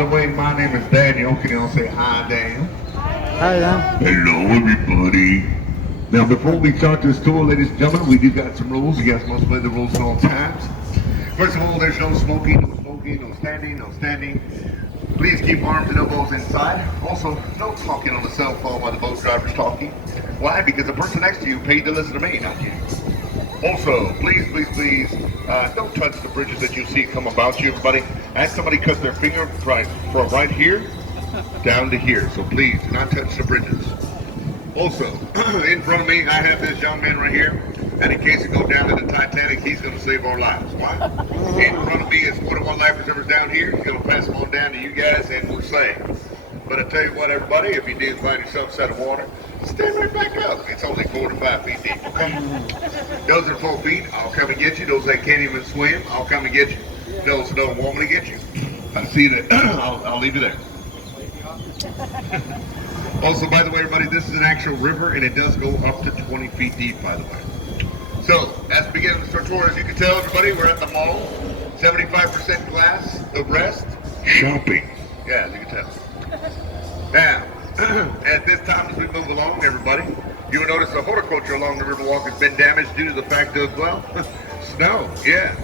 By the way, my name is Daniel. Can you all say hi, Daniel? Hi, Dan. Hello, everybody. Now, before we start this tour, ladies and gentlemen, we do got some rules. You guys must play the rules at all times. First of all, there's no smoking, no standing, no standing. Please keep arms and elbows inside. Also, no talking on the cell phone while the boat driver's talking. Why? Because the person next to you paid to listen to me, not you. Also, please, don't touch the bridges that you see come about you, everybody. I had somebody cut their finger from right here down to here, so please do not touch the bridges. Also, in front of me, I have this young man right here, and in case it goes down in the Titanic, he's going to save our lives. Why? In front of me is one of our life preservers down here. He's going to pass them on down to you guys, and we're saved. But I tell you what, everybody, if you do find yourself set of water, stand right back up. It's only 4 to 5 feet deep, okay? Those are 4 feet, I'll come and get you. Those that can't even swim, I'll come and get you. Those that don't want me to get you, I see that. I'll leave you there. Also, by the way, everybody, this is an actual river, and it does go up to 20 feet deep, by the way. So, as we begin this tour, as you can tell, everybody, we're at the mall. 75% glass, the rest, shopping. Yeah, as you can tell. Now, at this time as we move along, everybody, you will notice the horticulture along the RIVERWALK has been damaged due to the fact of, well, snow, yeah.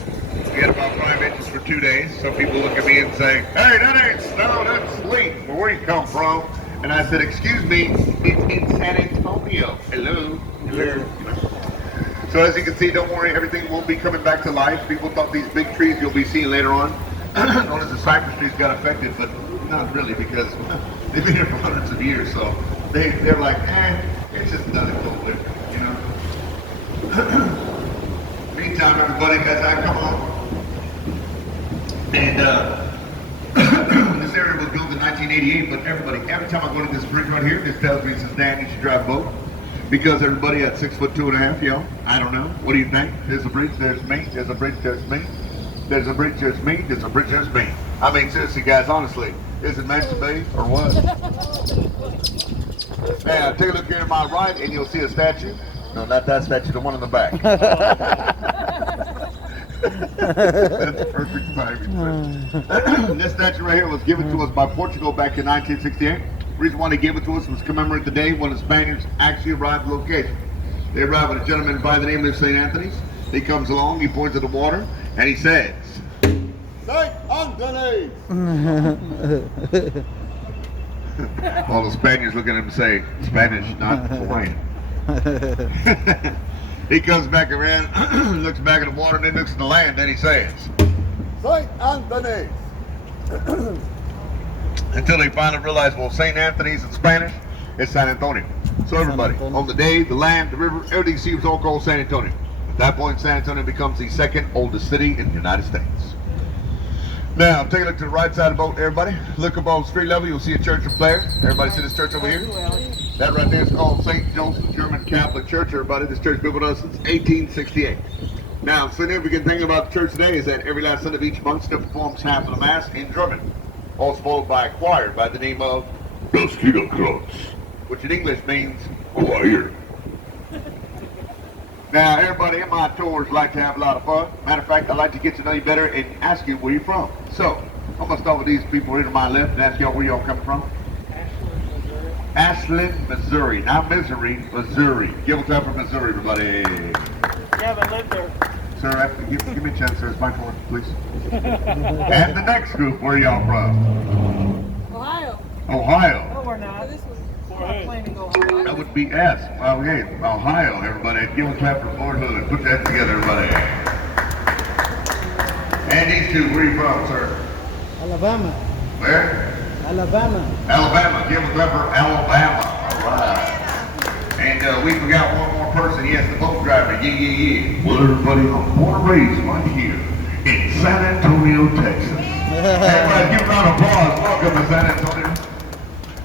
We had about 5 inches for 2 days. Some people look at me and say, hey, that ain't snow, that's sleet. Well, where you come from? And I said, excuse me, it's in San Antonio. Hello. Hello. So as you can see, don't worry, everything will be coming back to life. People thought these big trees you'll be seeing later on, known as the cypress trees, got affected, but not really, because they've been here for hundreds of years, so they're like, it's just another cold winter, you know. Meantime, everybody, as I come on, and this area was built in 1988, but everybody, every time I go to this bridge right here, this tells me, it says, Dan, you should drive a boat. Because everybody at 6'2.5", yo, I don't know. What do you think? There's a bridge, there's me. There's a bridge, there's me. There's a bridge, there's me. There's a bridge, there's me. I mean, seriously, guys, honestly, is it meant to be or what? Now, take a look here to my right, and you'll see a statue. No, not that statue, the one in the back. That's perfect timing. This statue right here was given to us by Portugal back in 1968. The reason why they gave it to us was to commemorate the day when the Spaniards actually arrived at the location. They arrived with a gentleman by the name of St. Anthony's. He comes along, he points at the water, and he says, St. Anthony! All the Spaniards look at him and say, Spanish, not Hawaiian. He comes back around, looks back at the water, and then looks at the land, then he says, St. Anthony! Until they finally realize, well, St. Anthony's in Spanish, it's San Antonio. So everybody, on the day, the land, the river, everything you see was all called San Antonio. At that point, San Antonio becomes the second oldest city in the United States. Now, take a look to the right side of the boat, everybody. Look above street level, you'll see a church of Blair. Everybody see this church over here? That right there is called St. Joseph German Catholic Church, everybody. This church been with us since 1868. Now, significant thing about the church today is that every last Sunday of each month still performs half of the Mass in German. Also followed by a choir by the name of Bonito, which in English means choir. Now, everybody in my tours like to have a lot of fun. Matter of fact, I'd like to get to know you better and ask you where you're from. So, I'm going to start with these people right to my left and ask y'all where y'all come from. Ashland, Missouri. Not Missouri, Missouri. Give it up for Missouri, everybody. You haven't lived there. Sir, give me a chance, sir. It's my turn, please. And the next group, where y'all from? Ohio. Ohio. No, we're not. This was claiming Ohio. That would be S. Okay, Ohio, everybody. Give a clap for Fort Hood. Put that together, everybody. And these two, where are you from, sir? Alabama. Where? Alabama. Alabama. Give a clap for Alabama. All right. And we forgot one more person. Yes, the boat driver. Yeah. Well, everybody, I'm born and raised right here in San Antonio, Texas. Everybody, give a round of applause. Welcome to San Antonio.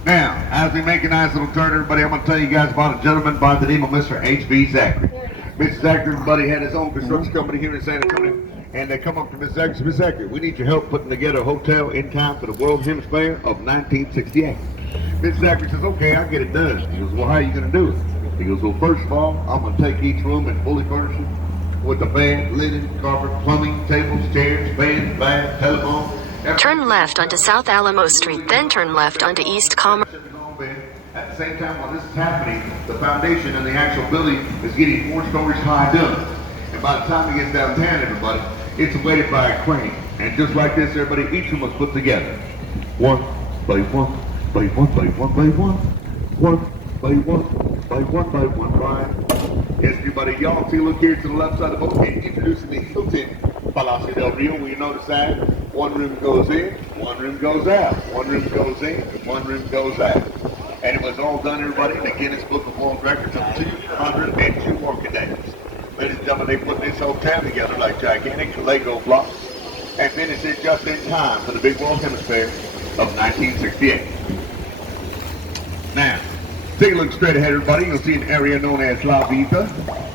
Now, as we make a nice little turn, everybody, I'm going to tell you guys about a gentleman by the name of Mr. H.B. Zachary. Mr. Zachary, everybody, had his own construction company here in San Antonio. And they come up to Mr. Zachary. Mr. Zachary, we need your help putting together a hotel in time for the World Hemisphere of 1968. Mr. Zachary says, okay, I'll get it done. He goes, well, how are you going to do it? He goes, well, first of all, I'm going to take each room and fully furnish it with a bed, linen, carpet, plumbing, tables, chairs, fans, bath, telephone, Turn left onto South Alamo Street, then turn left onto East Commerce. At the same time while this is happening, the foundation and the actual building is getting 4 stories high done. And by the time it gets downtown, everybody, it's weighted by a crane. And just like this, everybody, each one was put together. One by one, by one, by one, by one. One by one, by one, by one, by. Yes, everybody, y'all see, look here to the left side of the boat, and introducing the Hilton Palacio del Rio. Where you notice that one room goes in, one room goes out, one room goes in, one room goes out. And it was all done, everybody, in the Guinness Book of World Records of 202 architects. Ladies and gentlemen, they put this whole town together like gigantic Lego blocks and finished it just in time for the big World Hemisphere of 1968. Now, take a look straight ahead, everybody. You'll see an area known as La Vita.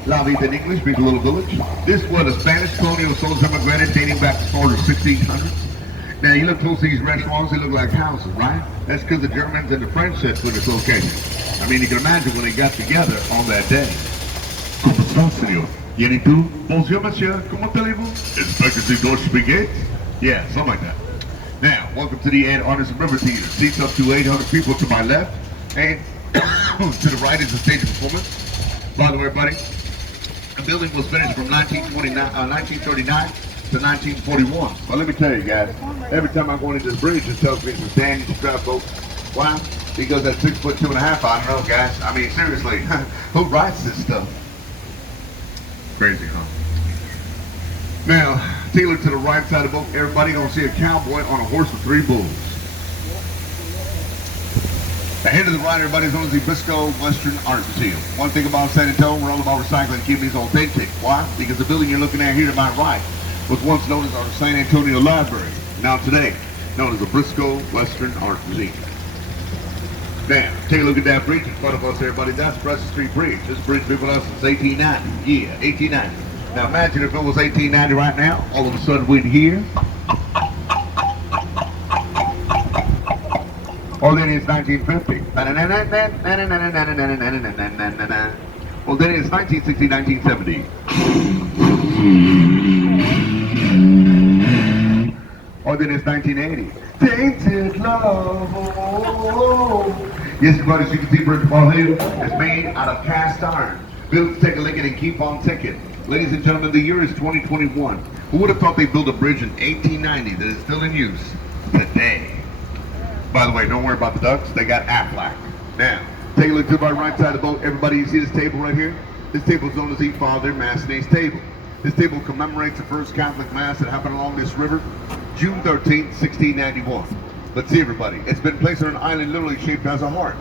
La Vita in English means a little village. This was a Spanish colonial soldiers immigrated dating back as far as the 1600s. Now, you look close to these restaurants, they look like houses, right? That's because the Germans and the French set for this location. I mean, you can imagine when they got together on that day. Comment ça, senor? Bien et tout? Bonjour, monsieur. Comment allez-vous? Expectancy Deutsch spaghetti? Yeah, something like that. Now, welcome to the Ed Artisan River Theater. Seats up to 800 people to my left, and to the right is the stage performance. By the way, everybody, the building was finished from 1939 to 1941. Well, let me tell you guys, every time I go into this bridge, it tells me it's a standing strap boat. Why? Because at 6 foot 2.5, I don't know, guys. I mean, seriously, who writes this stuff? Crazy, huh? Now, take a look to the right side of the boat. Everybody gonna see a cowboy on a horse with 3 bulls. Ahead to the right, everybody's known as the Briscoe Western Art Museum. One thing about San Antonio, we're all about recycling, keeping these authentic. Why? Because the building you're looking at here to my right was once known as our San Antonio Library. Now today, known as the Briscoe Western Art Museum. Now, take a look at that bridge in front of us, everybody. That's Preston Street Bridge. This bridge been with us since 1890. Yeah, 1890. Now imagine if it was 1890 right now, all of a sudden we'd hear. Or then it's 1950. Well, then it's 1960, 1970. Or then it's 1980. Tainted love. Yes, everybody, as you can see, Bridge Bonito is made out of cast iron. Built to take a lick and keep on ticking. Ladies and gentlemen, the year is 2021. Who would have thought they built a bridge in 1890 that is still in use today? By the way, don't worry about the ducks. They got Aflac. Now, take a look to my right side of the boat. Everybody, you see this table right here? This table is known as the Father Massenet's table. This table commemorates the first Catholic Mass that happened along this river, June 13th, 1691. Let's see, everybody. It's been placed on an island literally shaped as a heart,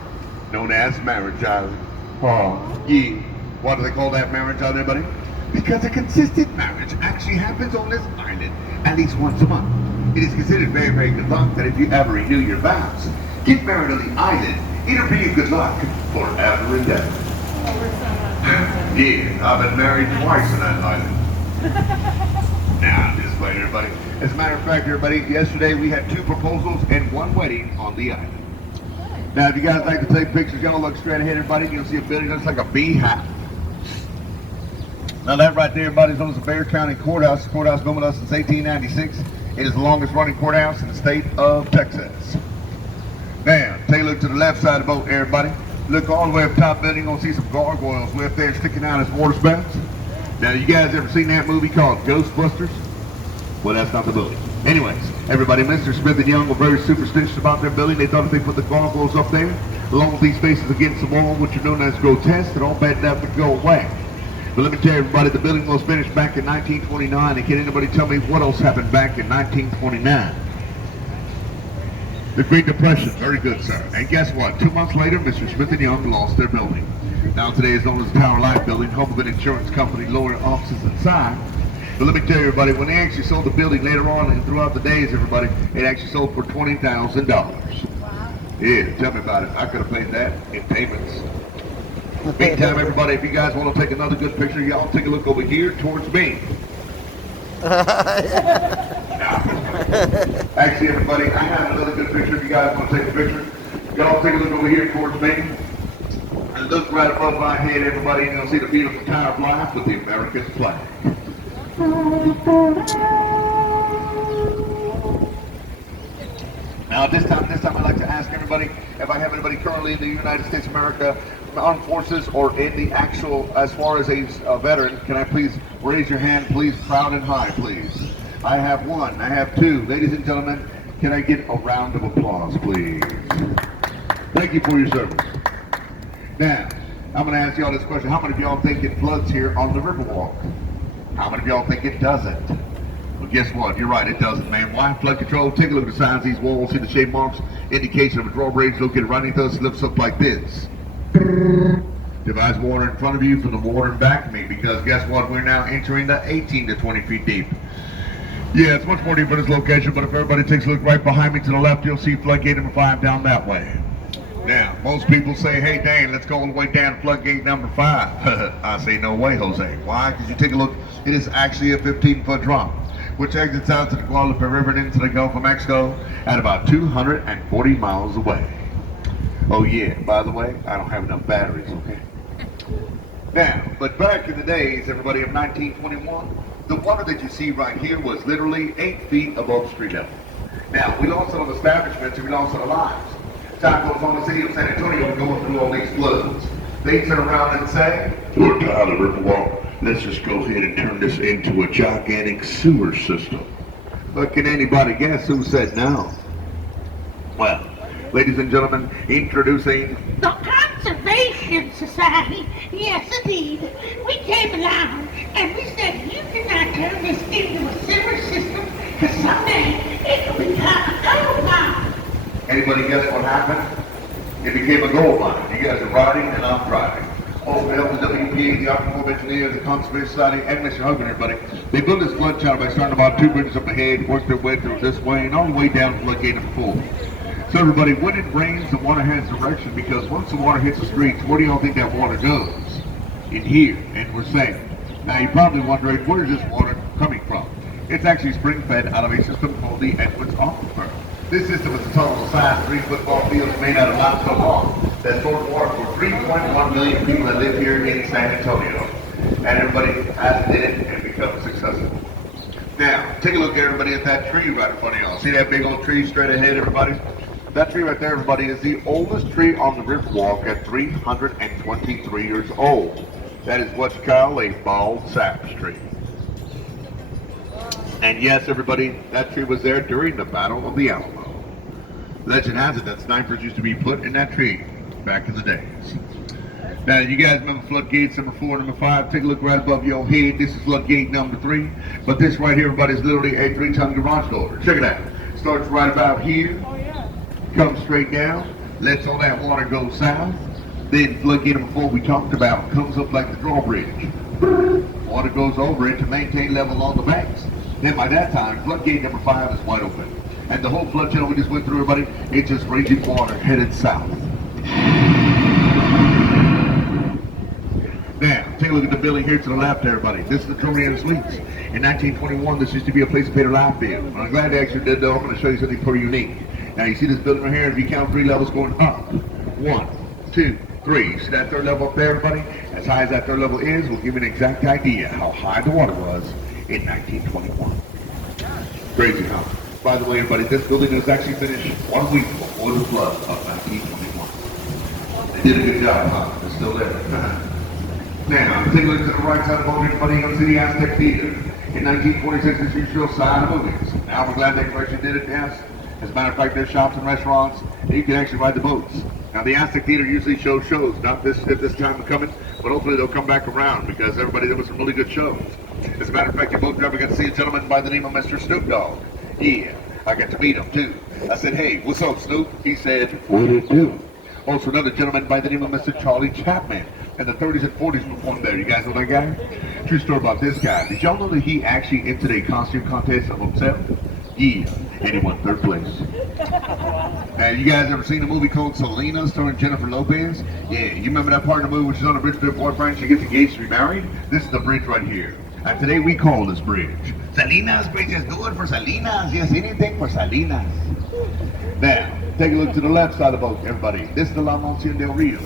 known as Marriage Island. Oh, yeah. Why do they call that Marriage Island, everybody? Because a consistent marriage actually happens on this island at least once a month. It is considered very, very good luck that if you ever renew your vows, get married on the island. It'll be good luck forever and ever. Yeah, I've been married twice on that island. Nah, I'm just playing, everybody. As a matter of fact, everybody, yesterday we had 2 proposals and 1 wedding on the island. Now, if you guys like to take pictures, y'all look straight ahead, everybody. You'll see a building that's like a beehive. Now, that right there, everybody, is known as the Bexar County Courthouse. The courthouse been with us since 1896. It is the longest running courthouse in the state of Texas. Now, take a look to the left side of the boat, everybody. Look all the way up top building, you're going to see some gargoyles way up there sticking out as water spouts. Now, you guys ever seen that movie called Ghostbusters? Well, that's not the building. Anyways, everybody, Mr. Smith and Young were very superstitious about their building. They thought if they put the gargoyles up there, along with these faces against the wall, which are known as grotesque, and all bad that would go away. But let me tell you, everybody, the building was finished back in 1929, and can anybody tell me what else happened back in 1929? The Great Depression. Very good, sir. And guess what? 2 months later, Mr. Smith and Young lost their building. Now today is known as the Tower Life Building, home of an insurance company, lower offices inside. But let me tell you, everybody, when they actually sold the building later on and throughout the days, everybody, it actually sold for $20,000. Wow. Yeah, tell me about it. I could have paid that in payments. Meantime, everybody, if you guys want to take another good picture, y'all take a look over here towards me. Actually, everybody, I have another good picture if you guys want to take a picture. Y'all take a look over here towards me. And look right above my head, everybody, and you'll see the beautiful Tower of Life with the American flag. Now at this time I'd like to ask everybody if I have anybody currently in the United States of America, Armed Forces, or in the actual, as far as a veteran, can I please raise your hand, please, proud and high, please. I have one, I have two. Ladies and gentlemen, can I get a round of applause, please? Thank you for your service. Now, I'm going to ask y'all this question. How many of y'all think it floods here on the Riverwalk? How many of y'all think it doesn't? Well, guess what? You're right, it doesn't, man. Why? Flood control. Take a look at the signs of these walls. See the shade marks? Indication of a drawbridge located right underneath us. Lifts up like this. Divides water in front of you from the water in back of me, because guess what? We're now entering the 18 to 20 feet deep. Yeah, it's much more deep in this location, but if everybody takes a look right behind me to the left, you'll see floodgate number 5 down that way. Now, most people say, hey, Dan, let's go all the way down to floodgate number 5. I say, no way, Jose. Why? Because you take a look, it is actually a 15-foot drop, which exits out to the Guadalupe River and into the Gulf of Mexico at about 240 miles away. Oh yeah, by the way, I don't have enough batteries, okay? Now, but back in the days, everybody, of 1921, the water that you see right here was literally 8 feet above street level. Now, we lost some establishments and we lost our lives. Time goes on, the city of San Antonio was going through all these floods. They turn around and say, we're tired of Riverwalk. Let's just go ahead and turn this into a gigantic sewer system. But can anybody guess who said no? Well, ladies and gentlemen, introducing The Conservation Society. Yes, indeed. We came along and we said, you cannot turn this into a sewer system, because someday it will become a gold mine. Anybody guess what happened? It became a gold mine. You guys are riding and I'm driving. Also, we helped the WPA, the Army Corps of Engineers, the Conservation Society, and Mr. Hogan, everybody. They built this flood channel by starting about 2 bridges up ahead, worked their way through this way, and all the way down to floodgate number 4. So everybody, when it rains, the water has direction, because once the water hits the streets, where do y'all think that water goes? In here, and we're safe. Now you're probably wondering, where is this water coming from? It's actually spring-fed out of a system called the Edwards Aquifer. This system is a total size 3 football fields made out of limestone rock that stores water for 3.1 million people that live here in San Antonio. And everybody has did it and become successful. Now, take a look, everybody, at that tree right in front of y'all. See that big old tree straight ahead, everybody? That tree right there, everybody, is the oldest tree on the Riverwalk at 323 years old. That is what's called a bald sap's tree. And yes, everybody, that tree was there during the Battle of the Alamo. Legend has it that snipers used to be put in that tree back in the days. Now, you guys remember floodgates number 4 and number 5? Take a look right above your head. This is floodgate number 3. But this right here, everybody, is literally a 3-ton garage door. Check it out. Starts right about here. Comes straight down. Lets all that water go south. Then floodgate number 4 we talked about comes up like the drawbridge. Water goes over it to maintain level on the banks. Then by that time, floodgate number 5 is wide open. And the whole flood channel we just went through, everybody, it's just raging water headed south. Now, take a look at the building here to the left, everybody. This is the Torriana Suites. In 1921, this used to be a place to pay the live bill. And I'm glad they actually did, though. I'm going to show you something pretty unique. Now, you see this building right here? If you count 3 levels going up. 1, 2, 3. See that 3rd level up there, everybody? As high as that 3rd level is, we'll give you an exact idea how high the water was in 1921. Crazy, huh? By the way, everybody, this building was actually finished 1 week before the flood of 1921. They did a good job, huh? It's still there. Now, take a look to the right side of the boat, everybody. You'll see the Aztec Theater. In 1946, this used to show silent movies. Now we're glad they actually did it, yes. As a matter of fact, there's shops and restaurants, and you can actually ride the boats. Now, the Aztec Theater usually shows shows, not this at this time of coming, but hopefully they'll come back around, because everybody, there was some really good shows. As a matter of fact, your boat driver got to see a gentleman by the name of Mr. Snoop Dogg. Yeah, I got to meet him too. I said, hey, what's up, Snoop? He said, what did it do? Also, another gentleman by the name of Mr. Charlie Chapman. In the 30s and 40s performed there. You guys know that guy? True story about this guy. Did y'all know that he actually entered a costume contest of himself? Yeah, and he won 3rd place. Now, you guys ever seen a movie called Selena starring Jennifer Lopez? Yeah, you remember that part of the movie when she's on the bridge with her boyfriend, she gets engaged to be married? This is the bridge right here. And today we call this bridge Salinas Bridge. Is good for Salinas. Yes, anything for Salinas. Now, take a look to the left side of the boat, everybody. This is the La Mansión del Rio.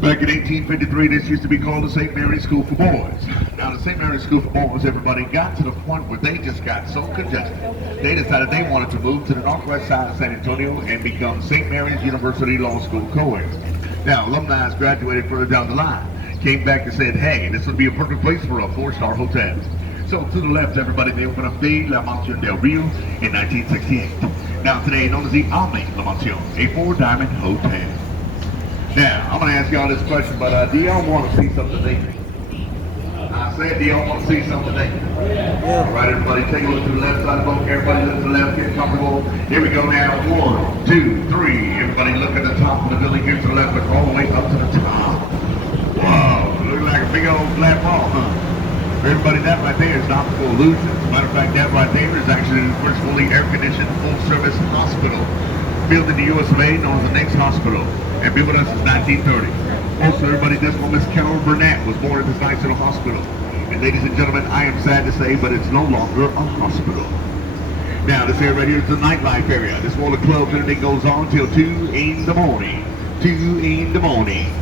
Back in 1853, this used to be called the St. Mary's School for Boys. Now, Now, the St. Mary's School for Boys, everybody got to the point where they just got so congested, they decided they wanted to move to the northwest side of San Antonio and become St. Mary's University Law School co-ed. Now, alumni graduated further down the line, came back and said, hey, this would be a perfect place for a 4-star hotel. So to the left, everybody, they opened up the La Mansion del Rio in 1968. Now today known as the AMIGOS La Mansion, a 4-diamond hotel. Now, I'm going to ask y'all this question, but do y'all want to see something today? I said, do y'all want to see something today? Yeah. All right, everybody, take a look to the left side of the boat. Everybody look to the left, get comfortable. Here we go now. 1, 2, 3. Everybody look at the top of the building here to the left, but all the way up to the top. Wow, look like a big old flat ball, huh? Everybody, that right there is an optical illusion. As a matter of fact, that right there is actually the first fully air-conditioned, full-service hospital built in the US of A, known as the Next Hospital, and been with us since 1930. Also, everybody, this one, Miss Carol Burnett, was born at this nice little hospital. And ladies and gentlemen, I am sad to say, but it's no longer a hospital. Now, this area right here is the nightlife area. This one of the clubs, and it goes on till 2 in the morning. 2 in the morning.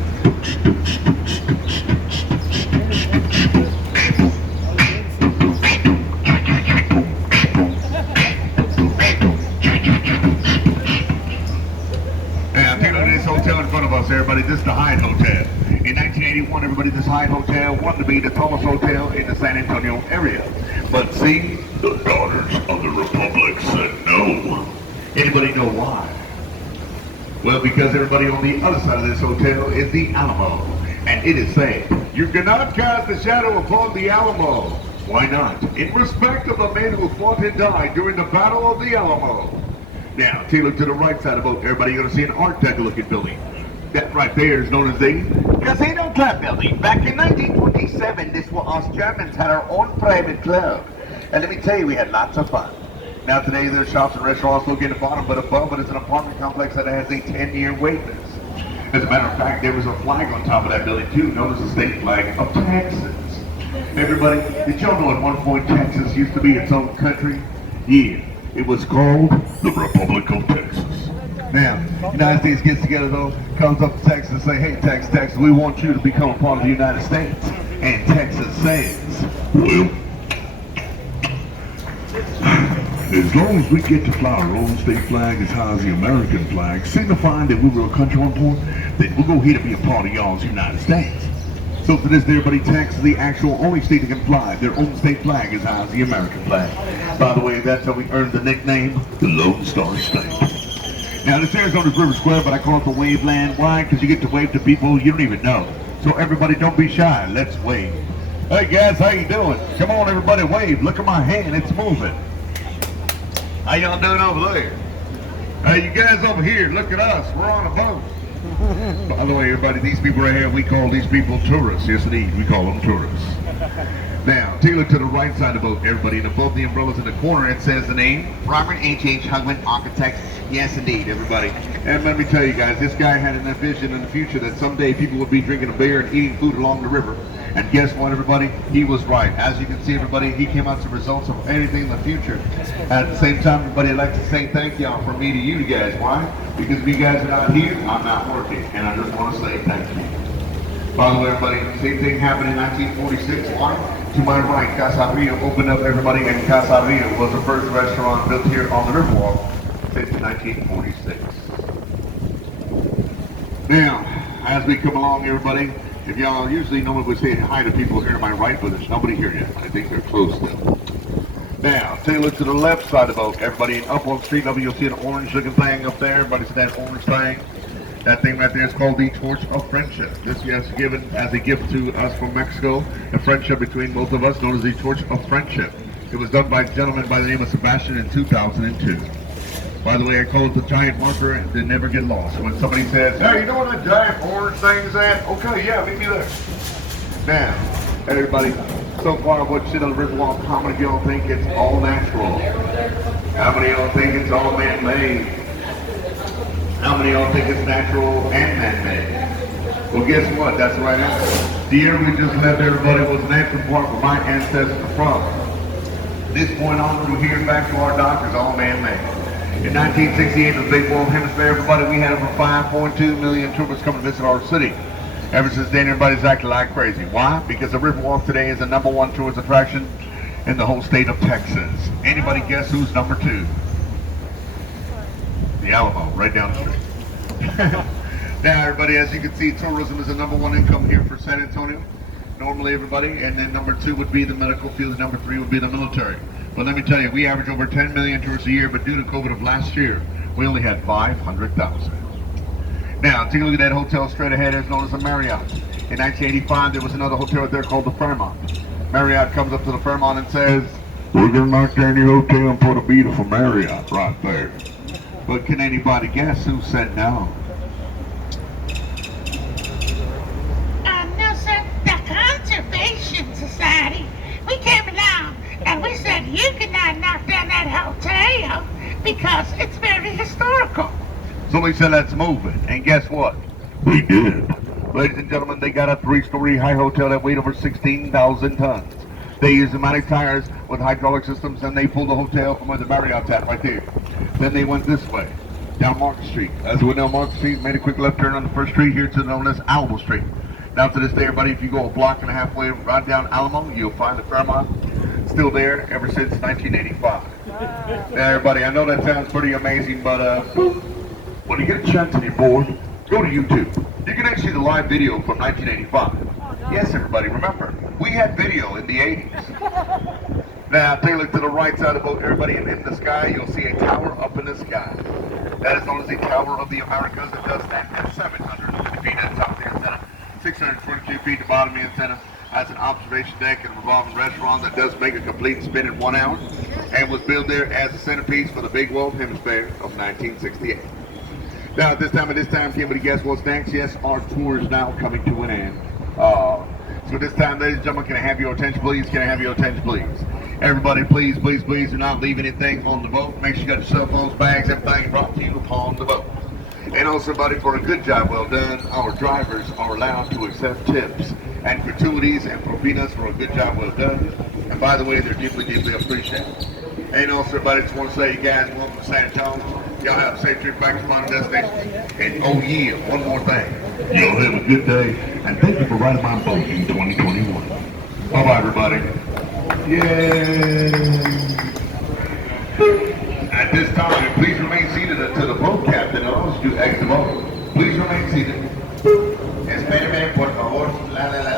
Everybody, this is the Hyatt Hotel. In 1981, everybody, this Hyatt Hotel wanted to be the tallest hotel in the San Antonio area. But see, the daughters of the Republic said no. Anybody know why? Well, because everybody on the other side of this hotel is the Alamo. And it is saying, you cannot cast a shadow upon the Alamo. Why not? In respect of the men who fought and died during the Battle of the Alamo. Now, take a look to the right side of the boat. Everybody, you're going to see an Art Deco looking building. That right there is known as the Casino Club Building. Back in 1927, this was us Germans had our own private club. And let me tell you, we had lots of fun. Now today, there's shops and restaurants located at the bottom, but above it is an apartment complex that has a 10-year wait list. As a matter of fact, there was a flag on top of that building too, known as the state flag of Texas. Everybody, did y'all know at one point Texas used to be its own country? Yeah, it was called the Republic of Texas. Now, United States gets together though, comes up to Texas and say, hey Texas, we want you to become a part of the United States. And Texas says, well, as long as we get to fly our own state flag as high as the American flag, signifying that we were a country on point, then we'll go here to be a part of y'all's United States. So to this day, everybody, Texas is the actual only state that can fly their own state flag as high as the American flag. By the way, that's how we earned the nickname, the Lone Star State. Now this Arizona's River Square, but I call it the Wave Land. Why? Because you get to wave to people you don't even know. So everybody, don't be shy. Let's wave. Hey guys, how you doing? Come on, everybody, wave. Look at my hand, it's moving. How y'all doing over there? Hey, you guys over here, look at us. We're on a boat. By the way, everybody, these people right here, we call these people tourists. Yes, indeed, we call them tourists. Now, take a look to the right side of the boat, everybody, and above the umbrellas in the corner, it says the name, Robert H.H. Hugman, Architect. Yes, indeed, everybody. And let me tell you guys, this guy had a vision in the future that someday people would be drinking a beer and eating food along the river. And guess what, everybody? He was right. As you can see, everybody, he came out with results of anything in the future. At the same time, everybody, I'd like to say thank y'all from me to you guys. Why? Because if you guys are not here, I'm not working. And I just want to say thank you. By the way, everybody, same thing happened in 1946. Why? To my right, Casa Rio opened up, everybody, and Casa Rio was the first restaurant built here on the Riverwalk since 1946. Now, as we come along, everybody, if y'all usually normally would say hi to people here to my right, but there's nobody here yet. I think they're close still. Now, take a look to the left side of the boat. Everybody, up on the street level, you'll see an orange-looking thing up there. Everybody see that orange thing? That thing right there is called the Torch of Friendship. This is given as a gift to us from Mexico, a friendship between both of us known as the Torch of Friendship. It was done by a gentleman by the name of Sebastian in 2002. By the way, I call it the giant marker that never get lost. When somebody says, hey, you know where that giant orange thing's at? Okay, yeah, meet me there. Now, everybody, so far what shit on the Riverwalk, how many of y'all think it's all natural? How many of y'all think it's all man-made? How many of y'all think it's natural and man-made? Well, guess what? That's the right answer. The year we just left, everybody, was an natural part where my ancestors are from. This point on, we're here back to our doctors, all man-made. In 1968, in the big world hemisphere, everybody, we had over 5.2 million tourists come to visit our city. Ever since then, everybody's acting like crazy. Why? Because the Riverwalk today is the #1 tourist attraction in the whole state of Texas. Anybody guess who's number 2? The Alamo, right down the street. Now, everybody, as you can see, tourism is the #1 income here for San Antonio. Normally, everybody, and then number 2 would be the medical field, number 3 would be the military. But let me tell you, we average over 10 million tourists a year, but due to COVID of last year, we only had 500,000. Now, take a look at that hotel straight ahead, it's known as the Marriott. In 1985, there was another hotel there called the Fairmont. Marriott comes up to the Fairmont and says, "We're going to knock down your hotel and put a beautiful Marriott right there." But can anybody guess who said no? No, sir. The Conservation Society. We came along and we said you cannot knock down that hotel because it's very historical. So we said, let's move it. And guess what? We did. Ladies and gentlemen, they got a 3-story high hotel that weighed over 16,000 tons. They used pneumatic tires with hydraulic systems, and they pulled the hotel from where the Marriott's at right there. Then they went this way, down Market Street. As we went down Market Street, made a quick left turn on the first street here to known as Alamo Street. Now to this day, everybody, if you go a block and a half way right down Alamo, you'll find the Fairmont still there ever since 1985. Now, everybody, I know that sounds pretty amazing, but when you get a chance on your board, go to YouTube. You can actually see the live video from 1985. Yes, everybody, remember, we had video in the 80s. Now, take a look to the right side of the boat, everybody, and in the sky, you'll see a tower up in the sky. That is known as the Tower of the Americas. It does stand at 750 feet at the top of the antenna, 622 feet at the bottom of the antenna. Has an observation deck and a revolving restaurant that does make a complete spin in 1 hour, and was built there as a centerpiece for the Big World Hemisphere of 1968. Now, at this time, can anybody guess what's next? Yes, our tour is now coming to an end. So this time, ladies and gentlemen, can I have your attention, please? Can I have your attention, please? Everybody, please, please, please do not leave anything on the boat. Make sure you got your cell phones, bags, everything brought to you upon the boat. And also, everybody, for a good job well done, our drivers are allowed to accept tips and gratuities and propinas for a good job well done. And by the way, they're deeply, deeply appreciated. And also, everybody, just want to say, you guys, welcome to San Antonio. Y'all have a safe trip back to final destination. And oh yeah, one more thing. Y'all have a good day, and thank you for riding my boat in 2021. Bye-bye, everybody. Yay! At this time, please remain seated until the boat captain allows you to exit the boat. Please remain seated. Espérame, por favor. La, la, la.